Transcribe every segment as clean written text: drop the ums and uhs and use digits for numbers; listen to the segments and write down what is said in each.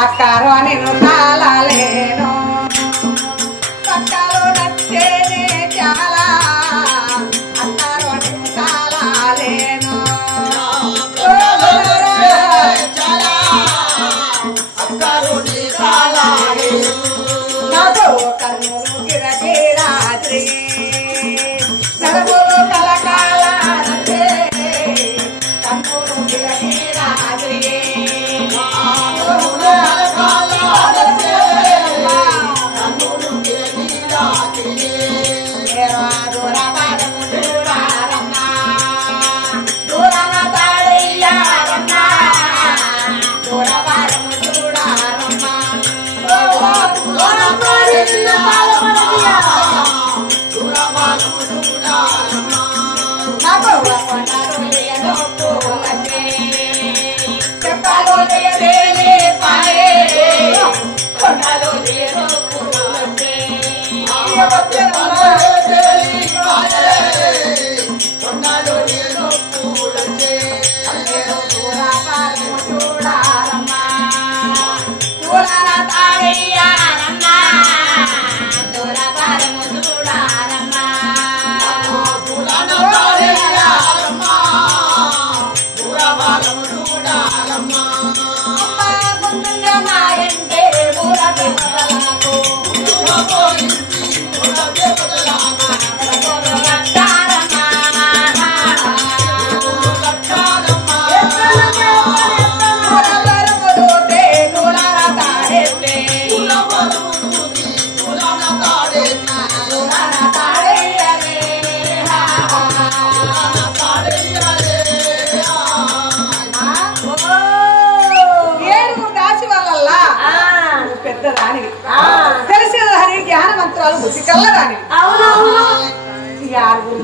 అక్కారో నేను తాళలేను పక్కలో నచ్చేనే చాలా అక్కారో నేను తాళలేను నాకు కన్నులు గిరగిరాత్రి నరములు కలకాల కన్నులు గిరగిరాత్రి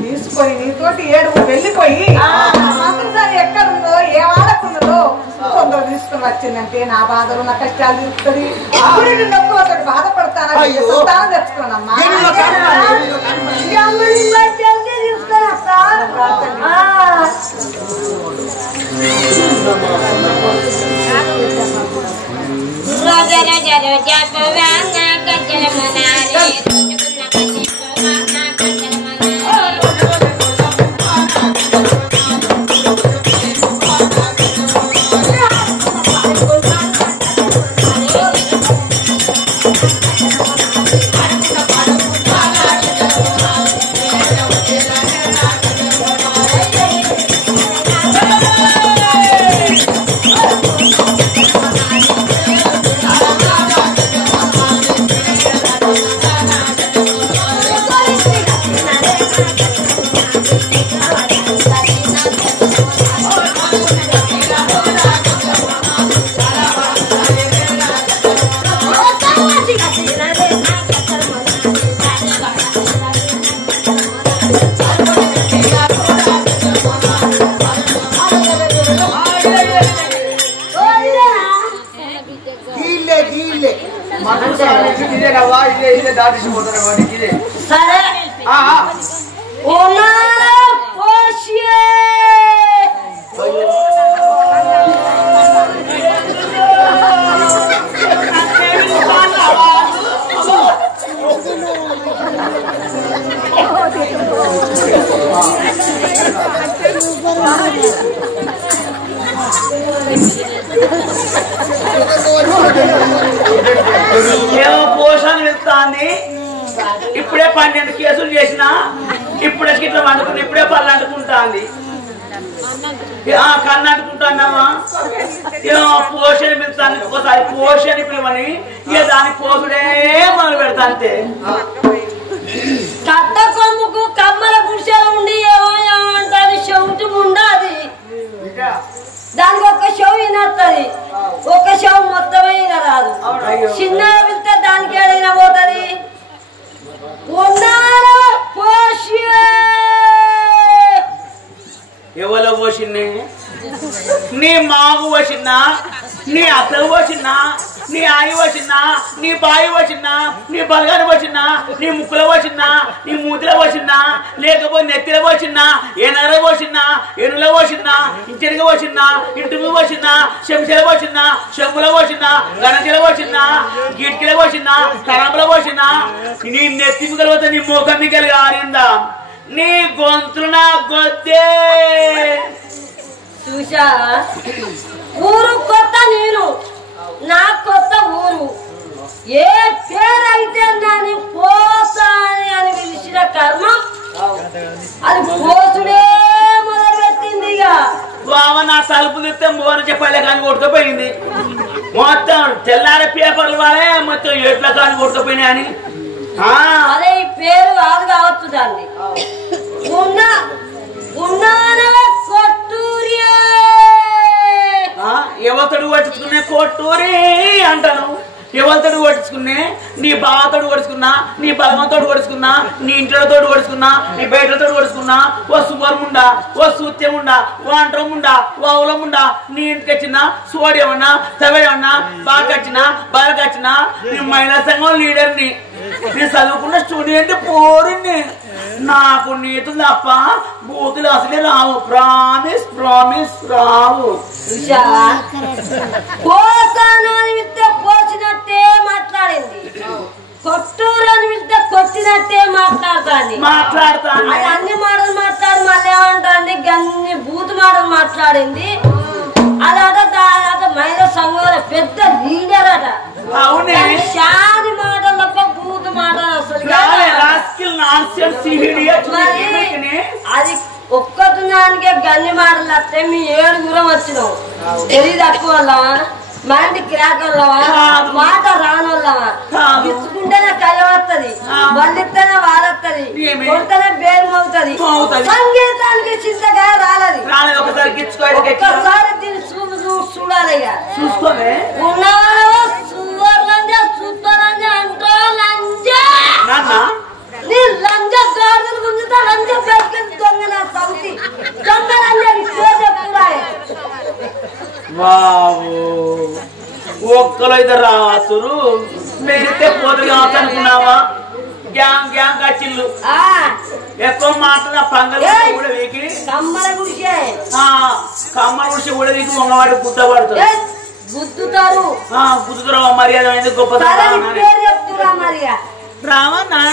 తీసుకొని నీతోటి ఏడుగురు వెళ్ళిపోయి సంవత్సరాలు ఎక్కడుందో ఏ వాడకుందో కొందరు తీసుకుని వచ్చిందంటే నా బాధలు నా కష్టాలు తీస్తుంది అప్పుడు నొప్పులతో బాధపడతాను సంతానం తెచ్చుకోనమ్మా పోషణ ఇస్తాంది ఇప్పుడే 12 కేసులు చేసినా ఇప్పుడే గిట్ల వండుకుని ఇప్పుడే పళ్ళు అంటుకుంటాంది కన్ను అంటుకుంటాన్నావా పోషణ పిలుస్తాను ఒకసారి పోషణ పిలువని ఇక దాని పోసుడే మొదలు పెడతా అంతే కట్ట కొమ్ముకు కమ్మల గుడిసెలు ఉండి ఏమంటారు చెవుటి ఉండాది దానికి ఒక షవ్ వినత్తది ఒక షవ్ మొత్తమే రాదు చిన్న వెళ్తే దానికి ఏడైనా పోతుంది ఎవరో పోసింది నీ మాకు పోసిందా నీ అత్తలు పోసిందా నీ ఆయి వచ్చిందా, నీ బాయి వచ్చిందా, నీ బలగాని వచ్చిందా, నీ ముక్కులో వచ్చిందా, నీ మూతిలో వచ్చిందా, లేకపోతే నెత్తిలో వచ్చిందా, ఏనగలో వచ్చిందా, ఎనులో వచ్చిందా, ఇంటిగా వచ్చిందా, ఇంటి మీద వచ్చిందా, చెంచెలో వచ్చిందా, చెంబులో వచ్చిందా, గణంలో వచ్చిందా, గిటికలో వచ్చిందా, కరంబలో వచ్చిందా, నీ నెత్తి మిగలపోతే నీ ముఖం మిగలి ఆరిందా, నీ గొంతులు నా గొద్దే. చూసా ఊరు కొత్త, నేను నా కొత్త ఊరు. ఏ పేరైతే దాన్ని పోసాని అని పిలిచిన కర్మ అది పోసుడే మొదలుపెట్టింది. ఇక బావ నా తలుపు తిస్తే మోన చెప్పలే కానీ కొట్టుకుపోయింది. మొత్తం తెల్లారే పేపర్లు వాడే మొత్తం ఎట్ల కానీ కొట్టుకుపోయినాయి అని. అదే ఈ పేరు కాదు కావచ్చు దాన్ని. ఎవతడు పట్టించుకునే కొట్టూరి అంటాను. ఎవరితోడు కొట్టించుకునే, నీ బావతోడు కొడుచుకున్నా, నీ బలవంతోడు కొడుచుకున్నా, నీ ఇంటితో కొడుచుకున్నా, నీ బయటతో కొడుచుకున్నా, ఓ సువర్ముండా, ఓ సూత్యముండా, ఓ అంట్రముండా, ఓ అవులముండా, నీ ఇంటికి వచ్చినా సోడేమన్నా తవేమన్నా బాగా బాలకొచ్చినా నీ మహిళా సంఘం లీడర్ని, నేను చదువుకున్న స్టూడెంట్ పోరుని. నాకు నీతులు తప్ప బూతులు అసలే రావు. ప్రామిస్ ప్రామిస్ రావు. పోసినట్టే మాట్లాడింది, కొట్టూరు అని పిలిస్తే కొట్టినట్టే మాట్లాడతాను. అది అన్ని మాటలు మాట్లాడి మళ్ళీ ఏమంటాండి, గన్ని బూతు మాటలు మాట్లాడింది. అదట దాదాపు మహిళా సంఘంలో పెద్ద లీడర్ అట. అవునే, శాది మాటలు తప్ప బూతు మాటలు అసలు అది ఒక్కదానికే గన్ని మాటలు వస్తే మీ 7 వచ్చినావు. తెలియదు తక్కువ వాళ్ళవా, మంది క్రాకర్లవా, మాట రానోళ్ళవా, ఇచ్చుకుంటేనే కళ్ళ వస్తుంది, మళ్ళీస్తేనే వాడొస్తుంది, కొడితేనే బేరు మోగుతుంది. సంగీతానికి చింతగా రాలేదు. ఒక్కసారి దీన్ని చూడాలి. చూసుకోవే ఉన్నవాళ్ళ సువర్ లంజ సూపర్ లంజ అంటో లంజ నీ లంజ గాజులు గుంజుతా లంజ పెట్టుకుని దొంగ నా సౌతి దొంగ లంజ చెప్తున్నా. ఒక్కలో ఇద్దరు రాసురు మెరితే పోతులు కావచ్చు అనుకున్నావా? గ్యాంగ్ గ్యాంగ్ వచ్చిల్లు ఎక్కువ మాట్లాడిన పంగలు కూడా వీకి కమ్మల గుడిసే కమ్మల గుడిసే కూడా వీకి మొంగవాడి గుద్దపడుతుంది. గుద్దుతారు గుద్దుతారు. మర్యాద అనేది గొప్ప చెప్తురా మరియా రామా నాన్న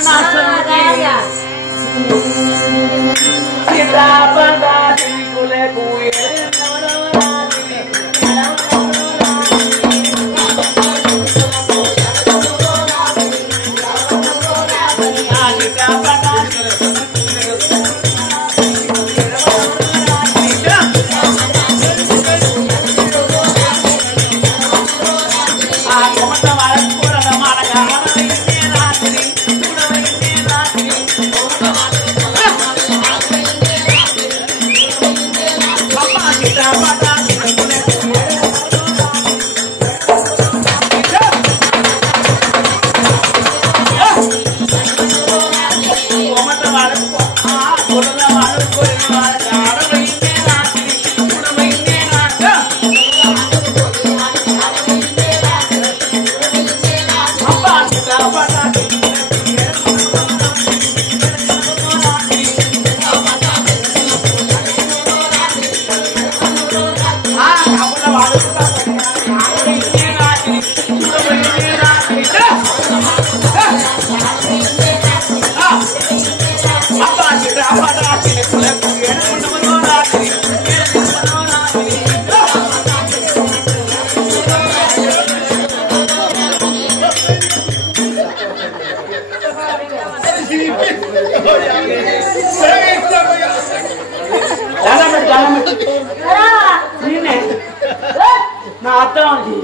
నా అర్థం ఉంది.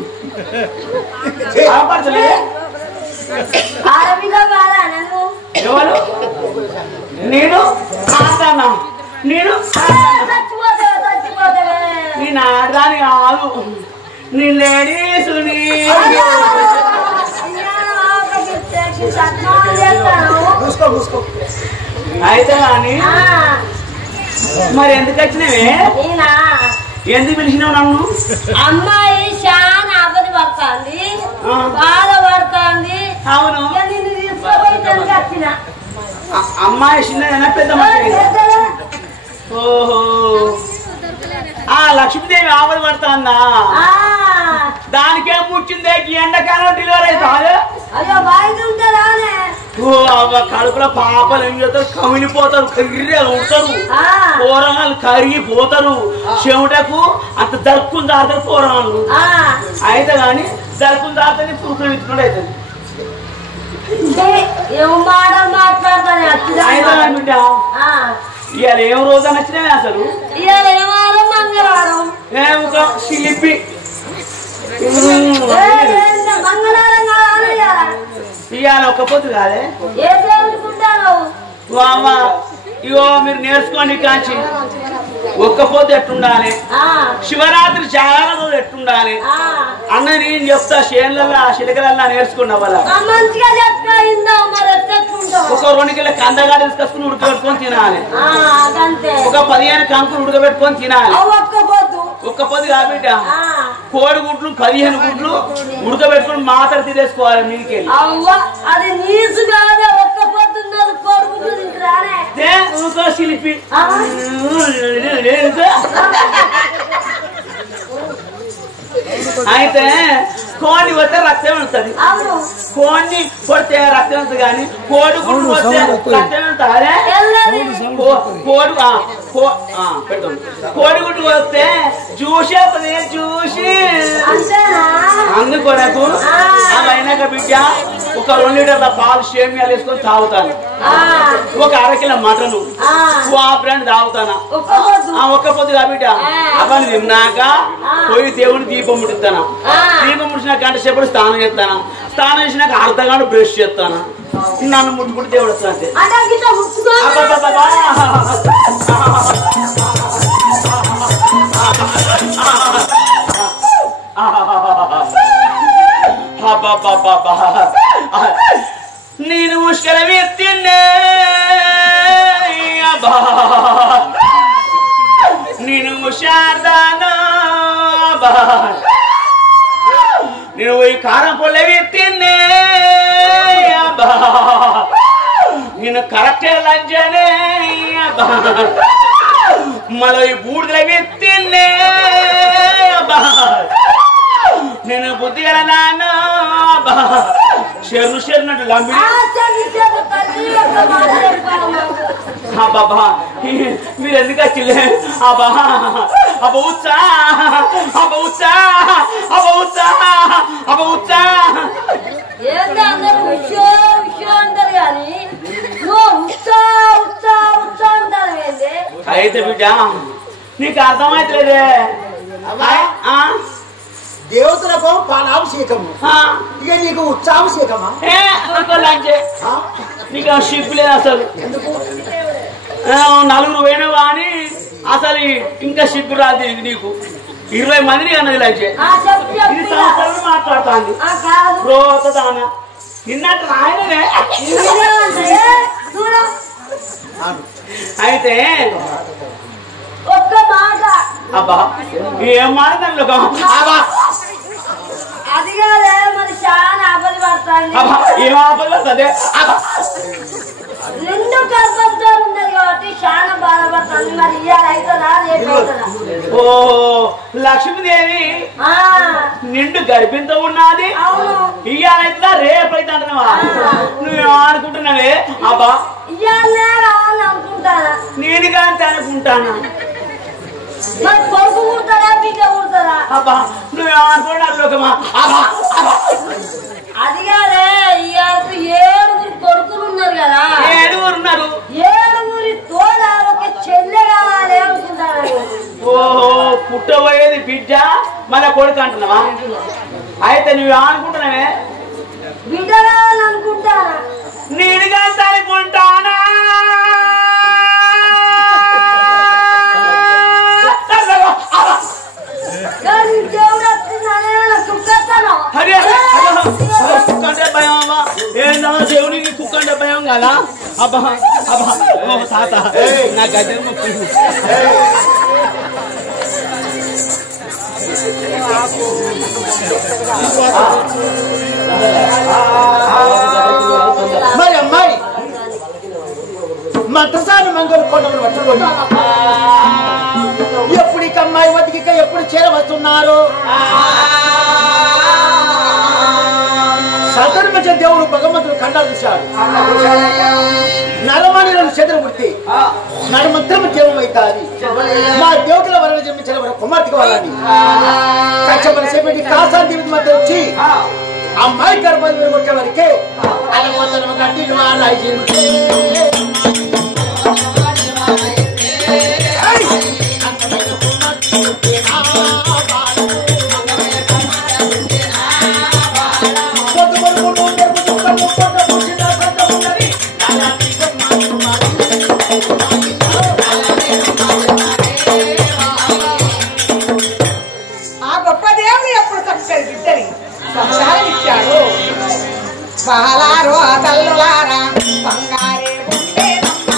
ఎవరు నేను నేను నేను ఆడదాని కాదు, నీ లేడీస్ అయితే కానీ మరి ఎందుకు వచ్చినవే? ఎందుకు పిలిచినావు నన్ను? అమ్మాయి చాలా ఆపది పడుతుంది, బాధపడుతుంది. అవును నిన్ను తీసుకోపోయి వచ్చిన అమ్మాయి చిన్నదైనా పెద్ద ఓహో లక్ష్మీదేవి ఆవలు పడతాందా దానికేం పుట్టిందే ఎండాకాలం డెలివరీ అవుతాది. కడుపులో పాపలు ఏం చేస్తారు కమిలిపోతారు కర్రీలు ఉంటారు కూరగాయలు కరిగిపోతారు చెమటకు అంత జరుపుకుని దారుతారు కూరగాయలు అయితే కానీ జరుపుకుని దారితే పురుకులు ఇచ్చుకుంటే అవుతుంది. ఇవాళ ఏం రోజు అని వచ్చినావే అసలు ఏమో శిల్పి ఇవాళ ఒక్క పొద్దు కాదే ఇగో మీరు నేర్చుకోండి కాంచి ఒక్క పొద్దు ఎట్టుండాలి శివరాత్రి చాలా రోజులు ఎట్టుండాలి అన్న నేను చెప్తా చేనులల్లా చిలకలల్లా నేర్చుకున్నా వాళ్ళ ఒక 2 కిలో కందగాడు తీసుకొచ్చుకుని ఉడకబెట్టుకొని తినాలి ఒక 15 కంకులు ఉడకబెట్టుకొని తినాలి ఒక్క పొద్దు కాబిడ్డ కోడి గుడ్లు 15 గుడ్లు ఉడకబెట్టుకుని మాత్రం తినేసుకోవాలి మీకెళ్ళి శిల్పి అయితే కోడి వస్తే రక్తం వెళ్తుంది కోడిని కొడితే రక్తం వెళ్తుంది కానీ కోడి గుడ్డు వస్తే రక్తం వెళ్తారే కోడి గుడ్డు వస్తే చూసి వస్తుంది చూసి అందుకొరకు అయినాక బిడ్డ ఒక 2 లీటర్ల పాలు సేమియాలు వేసుకొని తాగుతాను ఒక 1/2 కిలో మటను బ్రాండ్ తాగుతానా ఒక్క పొద్దు కాబిడ్డ అవన్నీ తిన్నాక పోయి దేవుని దీపం ముడుతానా దీపం ముడిచిన గంట సేపు స్నానం చేస్తానా స్నానం చేసినాక 1/2 గంట బ్రష్ చేస్తానా నన్ను ముట్టుకుంటే దేవుడు వస్తాను నేను ముష్కల వ్యక్తినే నేను ముషార్దానా నేను పోయి కారం పొల్ల వ్యక్తినే నేను కరెక్టే లంచనే మళ్ళీ బూడిదల వ్యక్తినే నేను బుద్ధి గల నాన్న షెర్ను షెర్నట్టు లంబి బాబా మీరు ఎందుకు వచ్చిలే అబ్బా అబ్బ ఉత్సా అబ్బ ఉత్సా అబ్బ ఉత్సా అబ్బ ఉత్సా అయితే బిడ్డ నీకు అర్థమైతలేదే దేవతలకు పాలాభిషేకము ఇక నీకు ఉత్సాభిషేకమా నీకు షిప్ లేదు అసలు నలుగురు పోయినా కానీ అసలు ఇంకా షిప్ రాదు నీకు 20 మందిని అన్నది లంచే ఇది సంవత్సరాలు మాట్లాడుతుంది రోతదానా నిన్నట్టు రాయనే అయితే ఒక్క మాట అబ్బా ఏం మాట్లాడు అది కాదే మరి చాలా ఆపది పడుతుంది ఏం ఆపది పడుతుంది 2 గర్భంతో ఉన్నది కాబట్టి చాలా బాధపడుతుంది మరి ఇవాళ అవుతుందా రేపు అవుతుందా ఓ లక్ష్మీదేవి నిండు గర్భింతో ఉన్నది ఇవాళ అవుతుందా రేపు అయితే అంటున్నావా నువ్వు అనుకుంటున్నావే అబ్బా ఇవాళ రావాలనుకుంటానా నేను కానీ అనుకుంటానా మరి కొడుకు కుడతారా బిడ్డ కుడతారా అబ్బా నువ్వు అనుకున్నామా అది కాదే ఇవాళ 7 కొడుకులు ఉన్నారు కదా 7 ఉన్నారు 7 తోడ ఒక చెల్లె కావాలి అనుకుంటాను ఓహో పుట్టబోయేది బిడ్డ మళ్ళా కొడుకు అంటున్నావా అయితే నువ్వు అనుకుంటున్నావే బిడ్డ కావాలనుకుంటానా నేను కానీ అనుకుంటానా దేవునికి కుక్క అంటే భయం కదా అబ్బా అబ్బా తాత నా గడ్డ మంత్రసాని మంగళ కొండలు పట్టుకోండి. ఎప్పుడు ఇక అమ్మాయి వదిక ఎప్పుడు చేరవస్తున్నారు? సదర్మజ దేవుడు భగవంతుడు కండాలు చూశాడు. నరమణిలను చెదరబుడితే నరమంత్రము దేవమైతాది. మా దేవతల వరణ జన్మించిన వర కుమార్తె కావాలని కచ్చమని సేపెట్టి కాసాన్ దేవి మధ్య వచ్చి అమ్మాయి గర్భాలు కొట్టే వరకే అలమోతనం కట్టి పాలారో తల్లులారా బంగారే ఉండేనమ్మా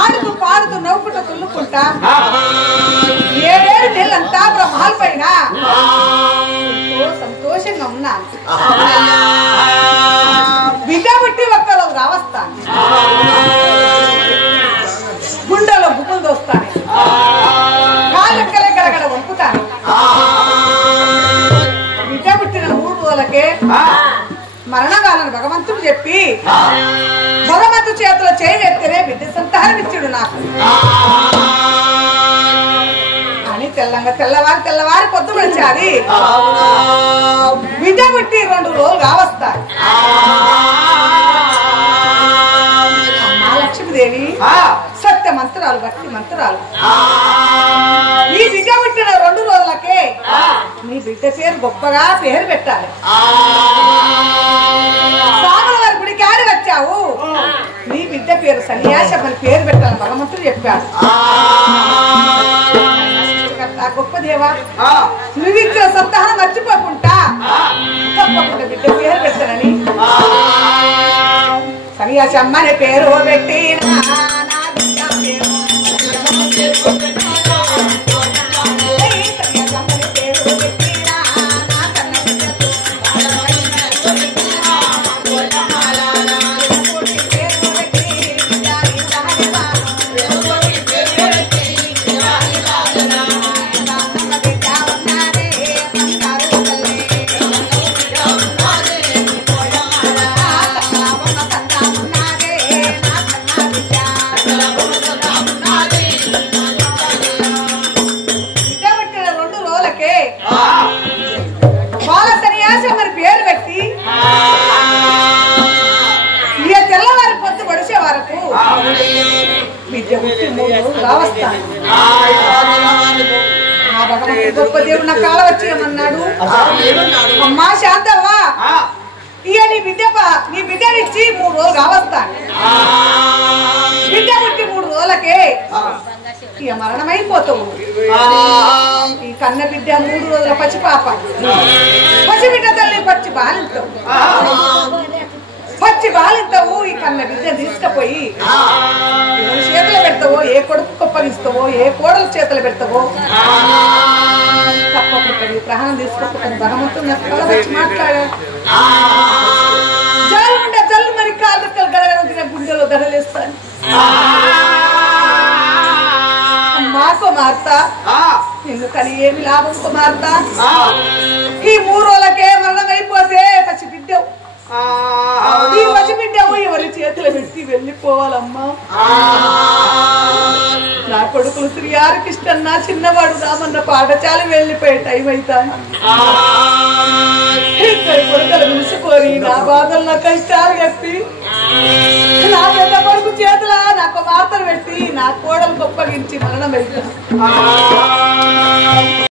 ఆడుతూ పాడుతూ నవ్వుకుంటూ తుల్లుకుంటా 7 నెలలంతా బ్రహ్మాల పైన సంతోషంగా ఉన్నాను. బిడ్డ పుట్టి ఒక్కరోజు రావస్తాను, గుండెలో గుప్పులు దోస్తాను, కాళ్ళెక్కలే గడగడ వంపుతాను. బిడ్డ పుట్టిన 3 రోజులకే మరణకాలను భగవంతుడు చెప్పి భగవంతు చేతిలో చేయవెత్తనే బిడ్డ సంతానం ఇచ్చాడు నాకు అని తెల్లవారి పొద్దు వచ్చాది. బిడ్డ పుట్టి 2 రోజులు కావస్తాయి. అమ్మా లక్ష్మీదేవి సత్య మంత్రాలు భక్తి మంత్రాలు ఈ బిడ్డ పుట్టిన 2 రోజులకే నీ బిడ్డ పేరు గొప్పగా పేరు పెట్టాలి. స్వాముల వారి గుడికి ఆడి వచ్చావు, నీ బిడ్డ పేరు సన్యాసం అని పేరు పెట్టాలని భగవంతుడు చెప్పాడు. గొప్ప దేవా, నువ్వు ఇచ్చిన సంతానం మర్చిపోకుండా తప్పకుండా బిడ్డ పేరు పెట్టానని సన్యాసమ్మ అనే పేరు పెట్టిన గొప్ప దేవుడు నా కాల వచ్చి ఏమన్నాడు, అమ్మా శాంతవ్వా ఇక నీ బిడ్డనిచ్చి 3 రోజులు కావస్తాను. బిడ్డ పుట్టి 3 రోజులకే ఇక మరణమైపోతావు. ఈ కన్న బిడ్డ 3 రోజుల పచ్చి పాప, పచ్చి బిడ్డ తల్లి పచ్చి బాలింతావు. ఈ కన్న బిడ్డ తీసుకుపోయి చేతులు పెడతావో, ఏ కొడుకు కొప్పగిస్తావో, ఏ కోడలు చేతులు పెడతావో తప్పకుండా నీ ప్రాణం తీసుకోకుండా భగవంతుడు వచ్చి మాట్లాడా. జల్లు మరి కాళ్ళు గడగడం కుమార్తె ఎందుకని ఏమి లాభం కుమార్తె ఈ 3 రోజులకే మరణం అయిపోతే పచ్చి బిడ్డవు ఈ పచ్చి బిడ్డవు ఎవరి చేతులు పెట్టి వెళ్ళిపోవాలమ్మా నా కొడుకులు శ్రీ ఆర్కిష్టన్న చిన్నవాడు రామన్న పాఠశాల వెళ్ళిపోయే టైం అవుతాను కొడుకులు ముసిపోయి నా బాధలు నా కష్టాలు చెప్పి నా పెద్ద కొడుకు చేతుల నాకు వార్తలు పెట్టి నా కోడలు గొప్పగించి మరణం అవుతాను